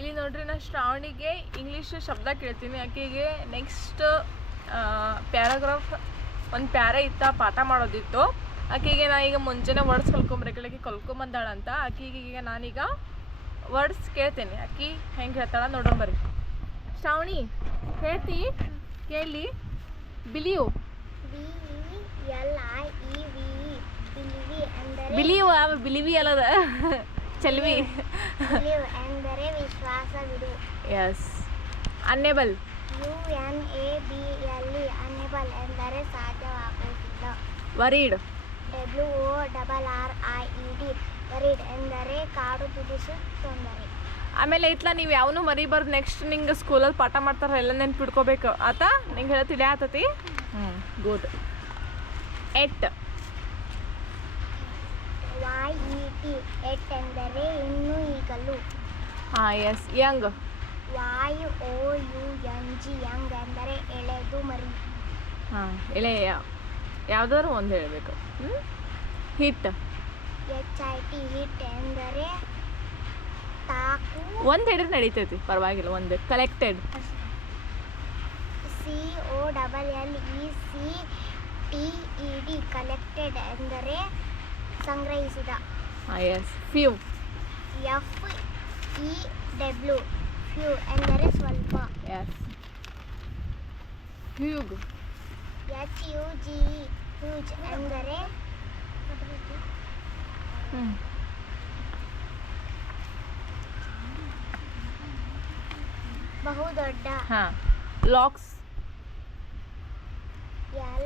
ಇಲ್ಲಿ ನೋಡ್ರಿ ನಾನು ಶ್ರಾವಣಿಗೆ ಇಂಗ್ಲೀಷ್ ಶಬ್ದ ಕೇಳ್ತೀನಿ. ಆಕೆಗೆ ನೆಕ್ಸ್ಟ್ ಪ್ಯಾರಾಗ್ರಾಫ್ ಒಂದು ಪ್ಯಾರ ಇತ್ತ ಪಾಠ ಮಾಡೋದಿತ್ತು. ಆಕೆಗೆ ನಾ ಈಗ ಮುಂಜಾನೆ ವರ್ಡ್ಸ್ ಕಲ್ಕೊಂಬರಕ್ಕೆ ಕಲ್ಕೊಂಬಂದಾಳಂತ. ಆಕೆಗೆ ಈಗ ನಾನೀಗ ವರ್ಡ್ಸ್ ಕೇಳ್ತೇನೆ. ಆಕೆ ಹೆಂಗೆ ಹೇಳ್ತಾಳ ನೋಡೋಂಬರ್ರಿ. ಶ್ರಾವಣಿ ಹೇಳ್ತಿ ಕೇಳಿ. ಬಿಲಿಯು ಬಿಲಿವಿ ಅಲ್ಲದ ಚಲ್ವಿ ಎಂದರೆ ವಿಶ್ವಾಸವಿಡು. ಎಸ್. ಅನ್ನೇಬಲ್ UNABLE ಅನ್ನೇಬಲ್ ಎಂದರೆ ಸಾಧ್ಯವಾಗುವುದಿಲ್ಲ. ವರೀಡ್ WORRIED ವರೀಡ್ ಎಂದರೆ ಕಾಡು ಬಿಡಿಸು ತೊಂದರೆ. ಆಮೇಲೆ ಇಟ್ಲ ನೀವು ಯಾವನು ಮರಿಬಾರ್ದು. ನೆಕ್ಸ್ಟ್ ನಿಂಗೆ ಸ್ಕೂಲಲ್ಲಿ ಪಾಠ ಮಾಡ್ತಾರ ಎಲ್ಲ ನೆನ್ಪಿಡ್ಕೋಬೇಕು ಆತ. ನಿಂಗೆ ಹೇಳ ತಿಳಿ ಆತತಿ. ಗುಡ್. ಎಟ್ YET ಎಟ್ ಎಂದರೆ ಇನ್ನು ಈಗಲೂ. ಎಸ್. ಯಂಗ್ YOUNG ಯಂಗ್ ಎಂದರೆ ಎಳೆದು ಮರಿ. ಎಳೆಯ ಯಾವ್ದಾದ್ರು ಒಂದು ಹೇಳಬೇಕು. ಹಿಟ್ HIT ಹಿಟ್ ಎಂದರೆ ತಾಕು. ಒಂದು ಹೇಳಿದ್ರೆ ನಡೀತೈತಿ, ಪರವಾಗಿಲ್ಲ. ಒಂದು. ಕಲೆಕ್ಟೆಡ್ COLLECTED ಕಲೆಕ್ಟೆಡ್ ಎಂದರೆ ಸಂಗ್ರಹಿಸಿದ. ಎಸ್. ಫ್ಯೂ FEW ಫ್ಯೂ ಎಂದರೆ ಸ್ವಲ್ಪ. ಎಸ್. ಹ್ಯೂಗ್ HUGE ಹ್ಯೂಜ್ ಎಂದರೆ ಬಹುದೊಡ್ಡ. ಲಾಕ್ಸ್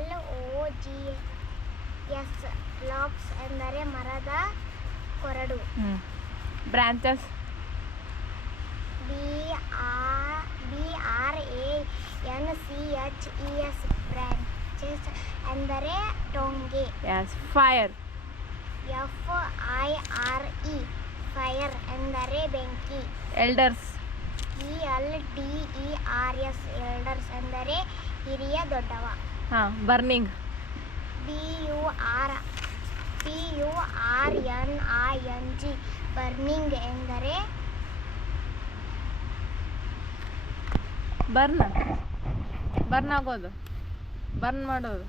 LOGS ಲಾಕ್ಸ್ ಎಂದರೆ ಮರದ ಕೊರಡು. ಬ್ರಾಂಚಸ್ BRANCHES ಬ್ರಾಂಚಸ್ ಎಂದರೆ ಟೊಂಗೆ. ಫೈರ್ FIRE ಫೈರ್ ಎಂದರೆ ಬೆಂಕಿ. ಎಲ್ಡರ್ಸ್ ELDERS ಎಲ್ಡರ್ಸ್ ಎಂದರೆ ಹಿರಿಯ ದೊಡ್ಡವ. ಬರ್ನಿಂಗ್ BURNING ಬರ್ನಿಂಗ್ ಎಂದರೆ ಬರ್ನ್ ಆಗೋದು, ಬರ್ನ್ ಮಾಡೋದು.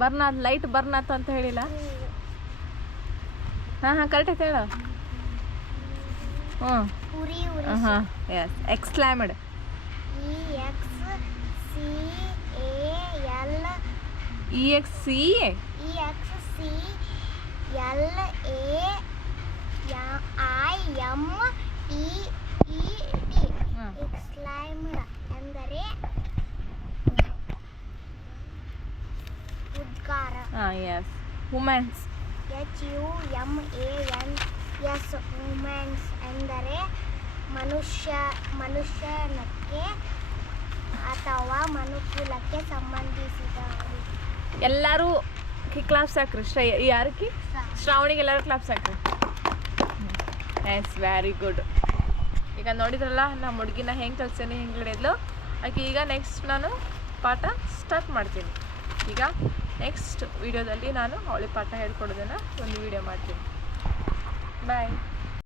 ಬರ್ನ್ ಆದ ಲೈಟ್ ಬರ್ನ್ ಆತ ಅಂತ ಹೇಳಿಲ್ಲ. ಕರೆಕ್ಟ್ ಐತೆ ಹೇಳ. ಉರಿ ಎಸ್. ಎಕ್ಸ್ಕ್ಲೈಮ್ಡ್ EXCLAIMED ಎಕ್ಸ್ಕ್ಲೈಮ್ಡ್ ಎಂದರೆ ಉದ್ಗಾರ. ಎಸ್. ವುಮೆನ್ಸ್ HUMANS ವುಮೆನ್ಸ್ ಎಂದರೆ ಮನುಷ್ಯನಕ್ಕೆ ಅಥವಾ ಮನುಕುಲಕ್ಕೆ ಸಂಬಂಧಿಸಿದವರು. ಎಲ್ಲರೂ ಕ್ಲಾಪ್ಸ್ ಹಾಕ್ರಿ. ಯಾರಕ್ಕೆ? ಶ್ರಾವಣಿಗೆ ಎಲ್ಲರೂ ಕ್ಲಾಪ್ಸ್ ಹಾಕ್ರಿ. ಎಸ್. Very good. ಈಗ ನೋಡಿದ್ರಲ್ಲ ನಮ್ಮ ಹುಡುಗಿನ ಹೆಂಗೆ ಕಲ್ಸೇನೆ, ಹೆಂಗೆ ಹಿಡಿದ್ಲು ಆಕೆ. ಈಗ ನೆಕ್ಸ್ಟ್ ನಾನು ಪಾಠ ಸ್ಟಾರ್ಟ್ ಮಾಡ್ತೀನಿ. ಈಗ ನೆಕ್ಸ್ಟ್ ವಿಡಿಯೋದಲ್ಲಿ ನಾನು ಅವಳಿಗೆ ಪಾಠ ಹೇಳ್ಕೊಡೋದನ್ನು ಒಂದು ವಿಡಿಯೋ ಮಾಡ್ತೀನಿ. ಬಾಯ್.